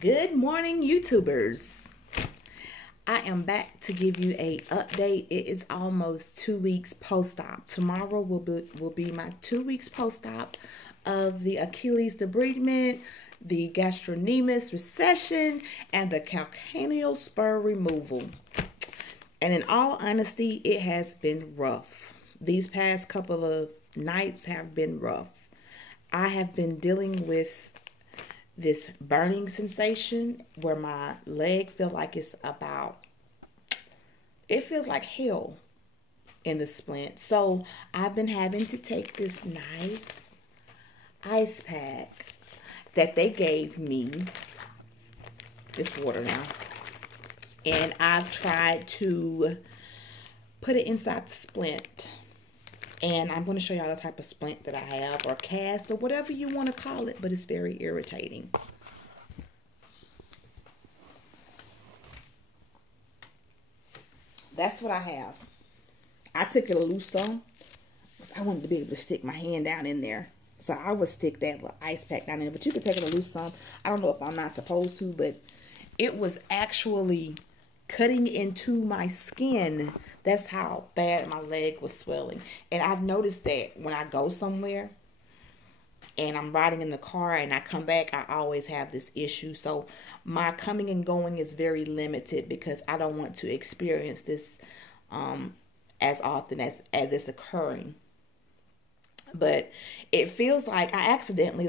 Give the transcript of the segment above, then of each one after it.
Good morning, YouTubers. I am back to give you a update. It is almost 2 weeks post-op. Tomorrow will be my 2 weeks post-op of the Achilles debridement, the gastrocnemus recession, and the calcaneal spur removal. And in all honesty, it has been rough. These past couple of nights have been rough. I have been dealing with this burning sensation where my leg feels like it feels like hell in the splint. So I've been having to take this nice ice pack that they gave me, this water now, and I've tried to put it inside the splint. And I'm going to show y'all the type of splint that I have, or cast, or whatever you want to call it, but it's very irritating. That's what I have. I took it a loose some. I wanted to be able to stick my hand down in there. So I would stick that little ice pack down in there. But you could take it a loose some. I don't know if I'm not supposed to, but it was actually cutting into my skin. That's how bad my leg was swelling. And I've noticed that when I go somewhere and I'm riding in the car and I come back, I always have this issue. So my coming and going is very limited because I don't want to experience this as often as it's occurring. But it feels like I accidentally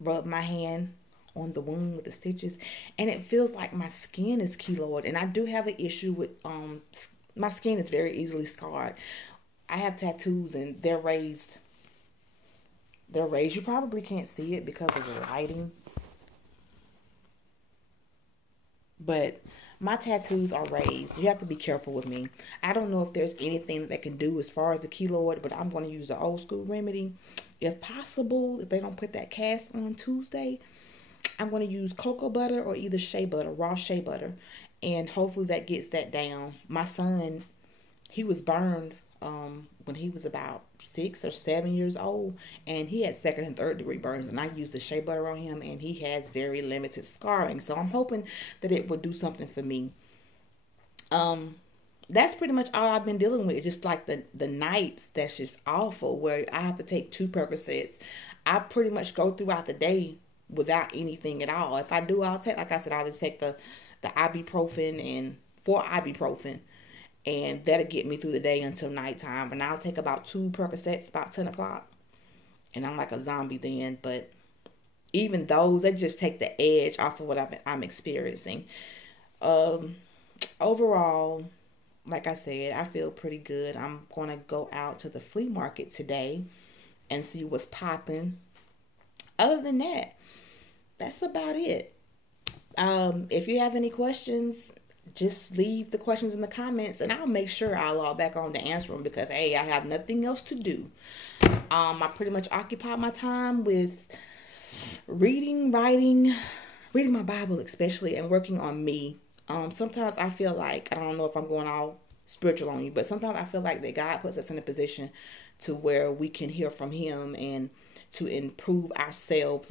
rub my hand on the wound with the stitches, and it feels like my skin is keloid. And I do have an issue with my skin is very easily scarred. I have tattoos and they're raised. You probably can't see it because of the lighting, but my tattoos are raised. You have to be careful with me. I don't know if there's anything that can do as far as the keloid, but I'm going to use the old school remedy. If possible, if they don't put that cast on Tuesday, I'm going to use cocoa butter or either shea butter, raw shea butter, and hopefully that gets that down. My son, he was burned when he was about 6 or 7 years old, and he had second and third degree burns, and I used the shea butter on him, and he has very limited scarring. So I'm hoping that it would do something for me. That's pretty much all I've been dealing with. Just like the nights, that's just awful, where I have to take 2 Percocets. I pretty much go throughout the day without anything at all. If I do, I'll take, like I said, I'll just take the ibuprofen and 4 ibuprofen, and that'll get me through the day until nighttime. And I'll take about 2 Percocets about 10 o'clock, and I'm like a zombie then. But even those, they just take the edge off of what I'm experiencing. Overall, like I said, I feel pretty good. I'm going to go out to the flea market today and see what's popping. Other than that, that's about it. If you have any questions, just leave the questions in the comments, and I'll make sure I'll log back on to answer them because, hey, I have nothing else to do. I pretty much occupy my time with reading, writing, reading my Bible especially, and working on me. Sometimes I feel like, I don't know if I'm going all spiritual on you, but sometimes I feel like that God puts us in a position to where we can hear from Him and to improve ourselves,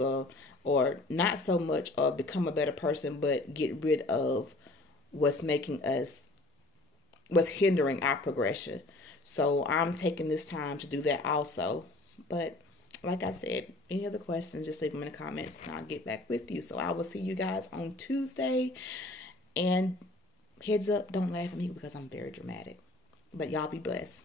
or not so much become a better person, but get rid of what's hindering our progression. So I'm taking this time to do that also. But like I said, any other questions, just leave them in the comments and I'll get back with you. So I will see you guys on Tuesday. And heads up, don't laugh at me because I'm very dramatic. But y'all be blessed.